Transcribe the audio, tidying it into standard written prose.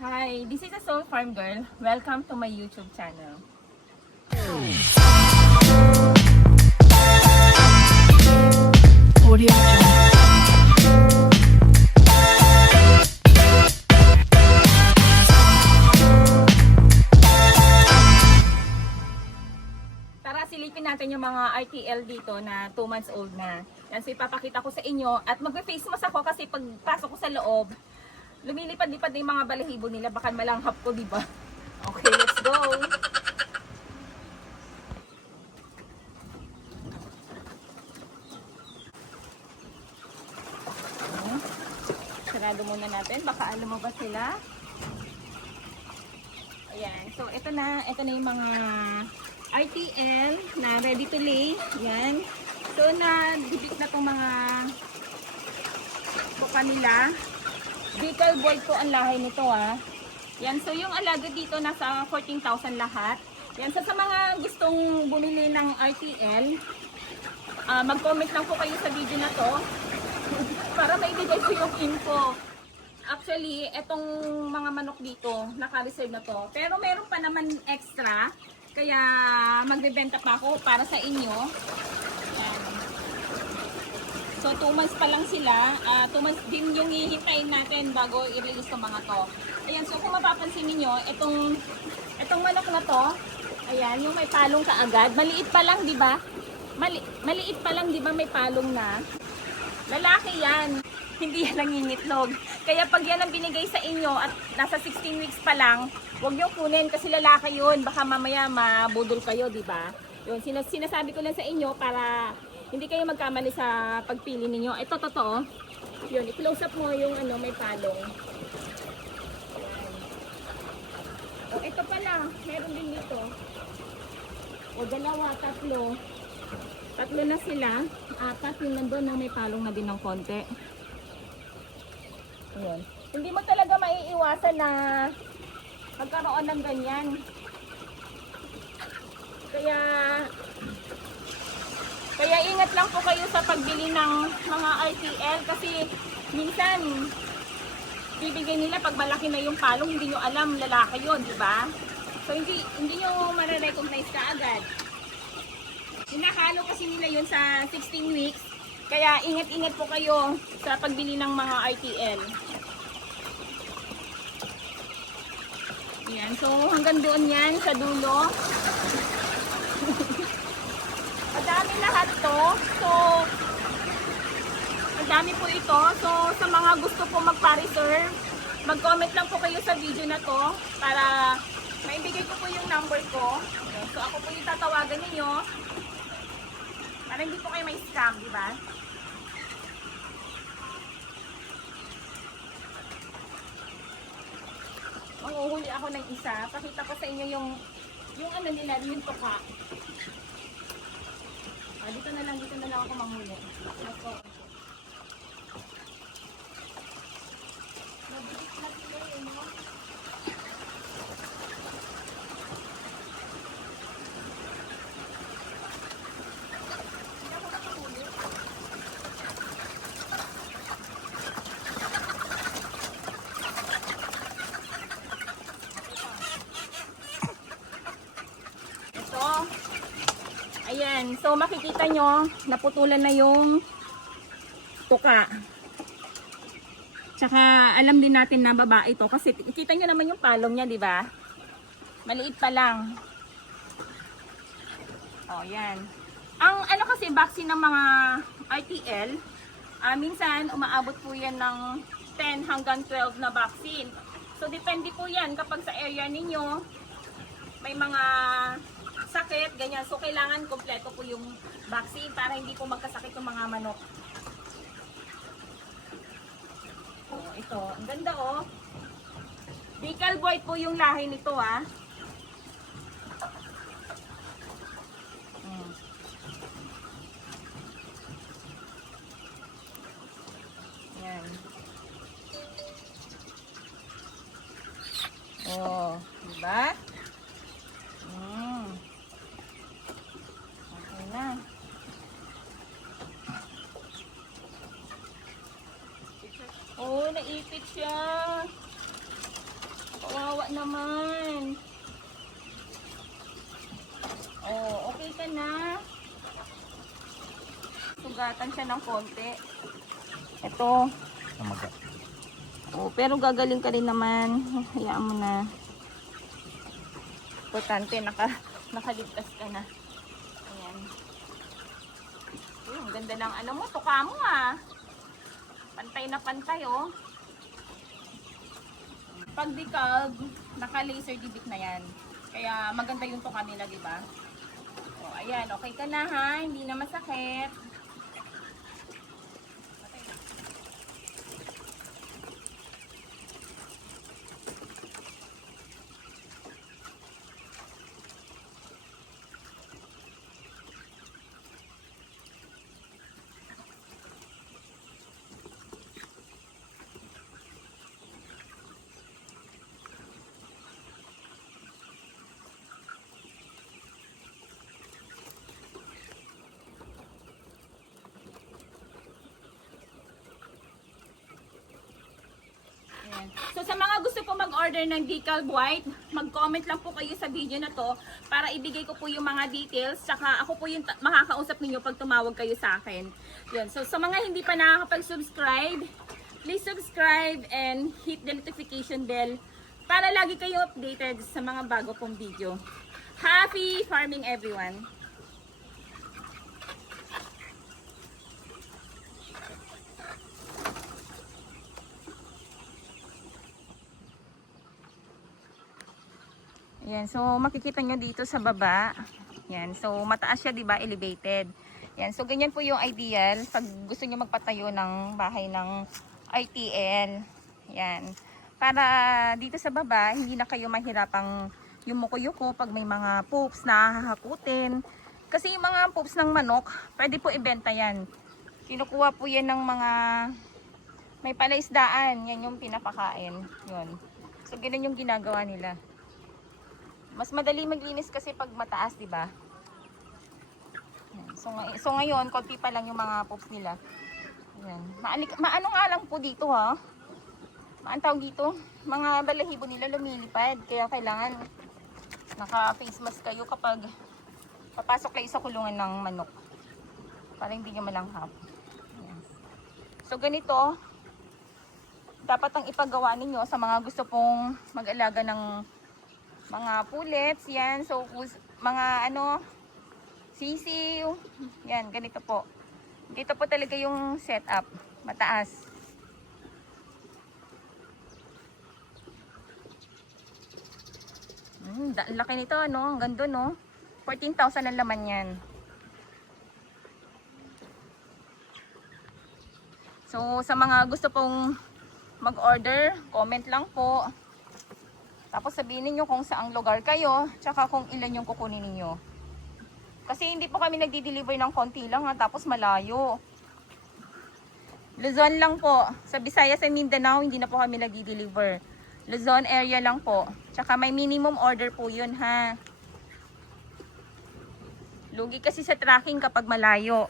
Hi, this is a Soul Farm Girl. Welcome to my YouTube channel. Audio Jungle. Tara, silipin natin yung mga RTL dito na 2 months old na. Yan, so ipapakita ko sa inyo. At mag-face mask ako kasi pagpasok ko sa loob, lumilipad-lipad na yung mga balahibo nila. Baka malanghap ko, di ba? Okay, let's go! Sarado muna natin. Baka alam mo ba sila? Ayan. So, ito na yung mga RTL na ready to lay. Ayan. So, na-debit na itong mga buka nila. Bicol Bold po ang lahi nito Yan. So, yung alaga dito nasa 14,000 lahat. Yan. So, sa mga gustong bumili ng RTL, mag-comment lang po kayo sa video na to para maibigay ko yung info. Actually, etong mga manok dito, naka-reserve na to. Pero meron pa naman extra. Kaya magbebenta pa ako para sa inyo. Ayan. So 2 months pa lang sila. 2 months din yung hihintayin natin bago i-release itong mga to. Ayan, so kung mapapansin niyo, itong manok na to, ayan, yung may palong kaagad. Maliit pa lang, di ba? Maliit pa lang, di ba, may palong na. Lalaki yan. Hindi yan nangingitlog. Kaya pag yan ang binigay sa inyo at nasa 16 weeks pa lang, huwag nyo kunin kasi lalaki yun. Baka mamaya mabudol kayo, di ba? Yun, sinasabi ko lang sa inyo para hindi kayo magkamali sa pagpili ninyo. Ito, totoo. Yun, i-close up mo yung may palong. O, ito pala. Meron din dito. O, dalawa, tatlo. Tatlo na sila. 4 yung nandun na may palong na din ng konti. Ayan. Hindi mo talaga maiiwasan na magkaroon ng ganyan. Kaya ingat lang po kayo sa pagbili ng mga RTL kasi minsan bibigay nila pag malaki na yung palong, hindi nyo alam lalaki yun, di ba? So hindi nyo mare-recognize ka agad. Hinahalo kasi nila yun sa 16 weeks. Kaya ingat-ingat po kayo sa pagbili ng mga RTL. Yan. So hanggang doon yan sa dulo. Madami lahat to. So madami po ito. So sa mga gusto po magpa-reserve, mag-comment lang po kayo sa video na to para maibigay ko po yung number ko. So ako po yung tatawagan ninyo. Para hindi po kayo may scam, di ba? Manguhuli ako ng isa. Pakita ko sa inyo yung ano nila, yung tuka. Dito na lang ako manghuli. Mabilis na sila yun, no? Ayan, so makikita nyo, naputulan na yung tuka. Tsaka alam din natin na babae ito kasi kita nyo naman yung palong niya, di ba? Maliit pa lang. Oh, yan. Ang ano kasi vaccine ng mga RTL, minsan umaabot po yan ng 10 hanggang 12 na vaccine. So depende po yan kapag sa area ninyo may mga sakit, ganyan. So, kailangan kompleto po yung vaccine para hindi po magkasakit yung mga manok. Oh, ito. Ang ganda, oh. Bicol Bold po yung lahi nito, Yan. Oh, diba? Na. Oh, naipit siya. naman. Oh, okay ka na. Sugatan siya ng konti. Ito. Namaga. Oh, pero gagaling ka rin naman. Hayaan mo na. Importante, nakaligtas ka na. Ayan. Ang ganda ng ano mo, tuka mo ah. Pantay na pantay oh. Pag decalb, naka-laser dibit na yan. Kaya maganda yung tuka nila, di ba? O, ayan, okay ka na ha, hindi na masakit. Ayan. So sa mga gusto po mag-order ng decalb white, mag-comment lang po kayo sa video na to para ibigay ko po yung mga details. Tsaka ako po yung makakausap ninyo pag tumawag kayo sa akin. Yun. So sa mga hindi pa nakakapag-subscribe, please subscribe and hit the notification bell para lagi kayo updated sa mga bago pong video. Happy farming everyone! Yan, so makikita nyo dito sa baba. Yan, so mataas siya, 'di ba? Elevated. Yan, so ganyan po yung ideal pag gusto niyo magpatayo ng bahay ng RTL. Yan. Para dito sa baba, hindi na kayo mahirapang yumuko-yuko pag may mga poops na hahakutin. Kasi yung mga poops ng manok, pwede po ibenta yan. Kinukuha po yan ng mga may palaisdaan. Yan yung pinapakain. Yun. So ganun yung ginagawa nila. Mas madali maglinis kasi pag mataas, 'di ba? So ngayon, konti pa lang yung mga poops nila. Ayan. Maano nga lang po dito ha. Maano tawag dito? Mga balahibo nila lumilipad. Kaya kailangan naka-face mask kayo kapag papasok kayo sa kulungan ng manok. Para hindi nyo malanghap. Ayan. So ganito, dapat ang ipagawa ninyo sa mga gusto pong mag-alaga ng mga pullets, yan. So, mga ano, sisiw. Yan, ganito po. Ganito po talaga yung setup. Mataas. Laki nito, no? Ang ganda, no? 14,000 ang laman yan. So, sa mga gusto pong mag-order, comment lang po. Tapos sabihin niyo kung saang lugar kayo, tsaka kung ilan yung kukunin niyo. Kasi hindi po kami nagdi-deliver ng konti lang ha, tapos malayo. Luzon lang po. Sa Visayas and Mindanao, hindi na po kami nagdi-deliver. Luzon area lang po. Tsaka may minimum order po yun ha. Lugi kasi sa tracking kapag malayo.